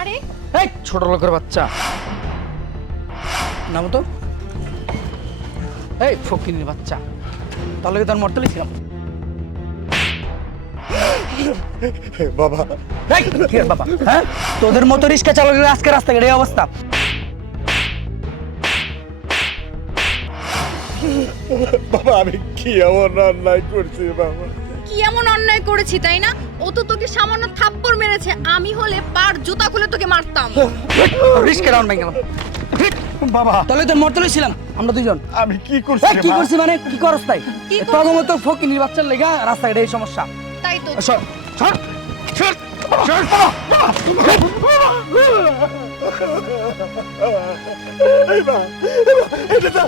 আরে এই ছোট লোকের বাচ্চা, নামো তো। এই ফকিনের বাচ্চা, তাহলে কি তোর মর্তলি ছিলাম? বাবা এই কি রে বাবা, হ্যাঁ তোদের মতো রিক্সা চালকের আজকে রাস্তাঘাটে এই অবস্থা। বাবা আমি কি এমন অন্যায় করছি বাবা? কি এমন অন্যায় করেছি তাই না? ও তো তোকে সামান্য থাপ্পড় মেরেছে, আমি হলে পার জুতা খুলে তোকে মারতাম। রিক্সা রাউন্ড গেলাম বাবা তাহলে তোর মর্তলি ছিলাম আমরা দুইজন। আমি কি করছি এই, রে কি মা? করছি মানে কি করছ তাই? কি করছি? তোর মতো ফকিনের বাচ্চার লেগা রাস্তাঘাটে এই সমস্যা। তাই তো সর সর সর সর। এই মা, এটা তো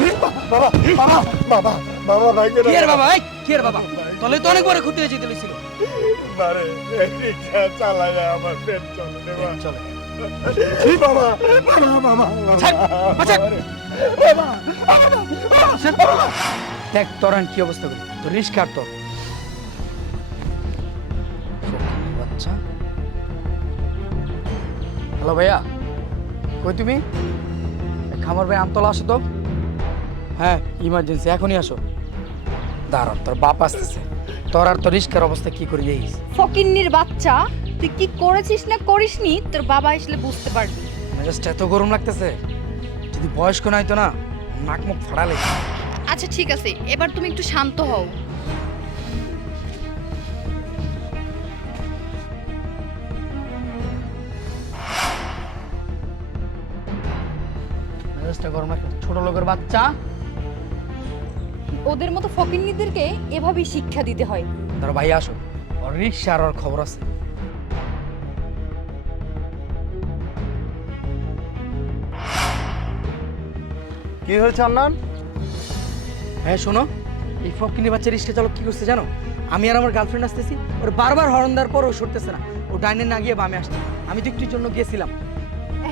বাবা বাবা বাবা বাবা ভাই কি রে বাবা, এই কি রে বাবা, তাহলে তো অনেক বড় ক্ষতি হয়ে যেতে ছিল। মারে এই রিকশা চালায় আমার পেট চলে রে মা। চলে এই বাবা বাবা বাবা ছাড়, আচ্ছা। বাবা দেখ তোর আর কি অবস্থা করি, তোর রিস্ক আর তোর ফকিনের বাচ্চা। হ্যালো ভাইয়া, কই তুমি? খামার ভাই আমতলা আসো তো। হ্যাঁ ইমার্জেন্সি, এখনই আসো। দাঁড়া, তোর বাপ আসতেছে। তোর আর তোর রিস্কের অবস্থা কি করে যাইস? ফকিন্নির বাচ্চা, তুই কি করেছিস না করিসনি তোর বাবা আসলে বুঝতে পারবি। মেজাজটা এত গরম লাগতেছে, যদি বয়স্ক নাই তো না নাক মুখ ফাড়ালে। আচ্ছা ঠিক আছে, এবার তুমি একটু শান্ত হও। মেজাজটা গরম লাগতেছে, ছোট লোকের বাচ্চা। ওদের মতো ফকিন্নিদেরকে এভাবেই শিক্ষা দিতে হয়। তোর ভাই আসো, ওর রিক্সা আর ওর খবর আছে। কি হয়েছে আন্নান? হ্যাঁ শোনো, এই ফকিনি বাচ্চা রিক্সা চালক কি করছে জানো? আমি আর আমার গার্লফ্রেন্ড আসতেছি, ওর বারবার হর্ন দেওয়ার পর ও সরতেছে না, ও ডাইনে না গিয়ে বামে আসছে। আমি তো একটুর জন্য গিয়েছিলাম।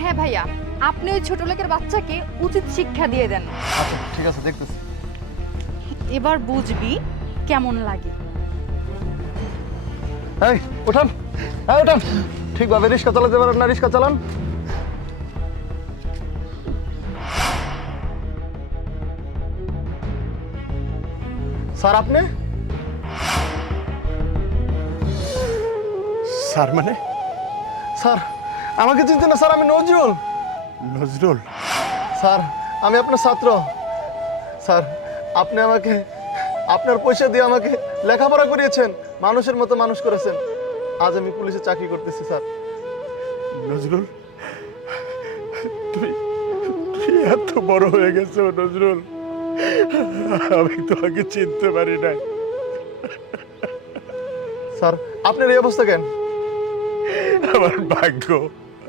হ্যাঁ ভাইয়া, আপনি ওই ছোট লোকের বাচ্চাকে উচিত শিক্ষা দিয়ে দেন। আচ্ছা ঠিক আছে দেখতেছি। এবার বুঝবি কেমন লাগে। এই ওঠান, হ্যাঁ ওঠান। ঠিকভাবে রিক্সা চালাতে পারেন না, রিক্সা চালান। স্যার আপনি? স্যার মানে? স্যার আমাকে চিনতে না স্যার, আমি নজরুল। নজরুল? স্যার আমি আপনার ছাত্র। স্যার আপনি আমাকে আপনার পয়সা দিয়ে আমাকে লেখাপড়া করিয়েছেন, মানুষের মতো মানুষ করেছেন। আজ আমি পুলিশে চাকরি করতেছি স্যার। নজরুল তুই তুই এত বড় হয়ে গেছো নজরুল, আমি তো আগে চিনতে পারি নাই। স্যার আপনার এই অবস্থা কেন? আমার ভাগ্য,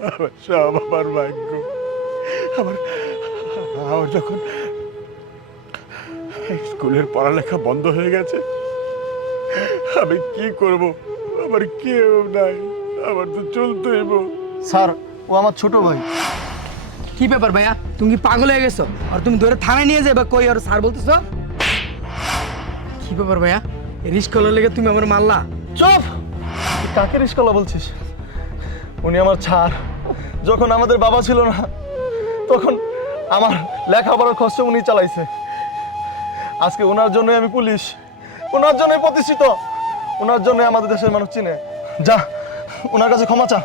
আমার সব আমার ভাগ্য। আমার আমার যখন স্কুলের পড়ালেখা বন্ধ হয়ে গেছে, আমি কি করব? আমার কেউ নাই, আমার তো চলতেই হইব। স্যার ও আমার ছোট ভাই। কি ব্যাপার ভাইয়া, তুমি কি পাগল হয়ে গেছো? আর তুমি ধরে থানায় নিয়ে যাবে কই আর স্যার বলতেছো? কি ব্যাপার ভাইয়া, রিস্ক করার লেগে তুমি আমার মারলা? চুপ! তুই কাকে রিস্কলা বলছিস? উনি আমার ছাড়। যখন আমাদের বাবা ছিল না, তখন আমার লেখাপড়ার খরচ উনি চালাইছে। আজকে ওনার জন্যই আমি পুলিশ, ওনার জন্যই প্রতিষ্ঠিত, ওনার জন্যই আমাদের দেশের মানুষ চিনে। যা ওনার কাছে ক্ষমা চা।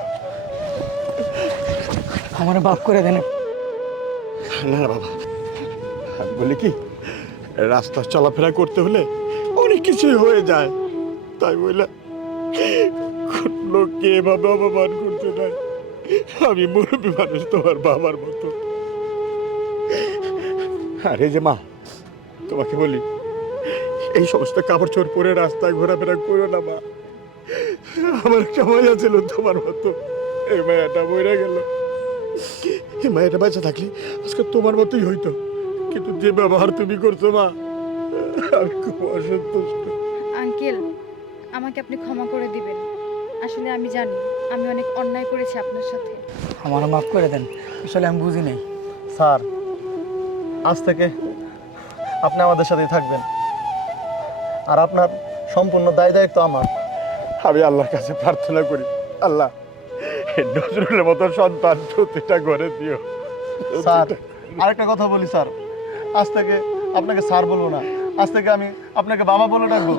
আমার বাপ করে দেন। না না বাবা, আমি বলি কি, রাস্তা চলাফেরা করতে হলে অনেক কিছুই হয়ে যায়, তাই বলে লোককে এভাবে অপমান করতে নাই। আমি মুরব্বী মানুষ, তোমার বাবার মতো। আর এই যে মা, তোমাকে বলি, এই সমস্ত কাপড় চোপড় পরে রাস্তায় ঘোরাফেরা করো না মা। আমার একটা মায়া ছিল তোমার মতো, এই মায়াটা মরে গেল। এই মায়াটা বেঁচে থাকলে আজকে তোমার মতোই হইতো, কিন্তু যে ব্যবহার তুমি করছো মা, আমি খুব অসন্তুষ্ট। আঙ্কেল, আমাকে আপনি ক্ষমা করে দিবেন। আসলে আমি জানি আমি অনেক অন্যায় করেছি আপনার সাথে। আমার মাফ করে দেন, আসলে আমি বুঝি নাই। স্যার আজ থেকে আপনি আমাদের সাথেই থাকবেন, আর আপনার সম্পূর্ণ দায় দায়িত্ব আমার। আমি আল্লাহর কাছে প্রার্থনা করি, আল্লাহ নজরুলের মতো সন্তান প্রতিটা ঘরে দিও। স্যার আরেকটা কথা বলি স্যার, আজ থেকে আপনাকে স্যার বলবো না, আজ থেকে আমি আপনাকে বাবা বলে ডাকবো।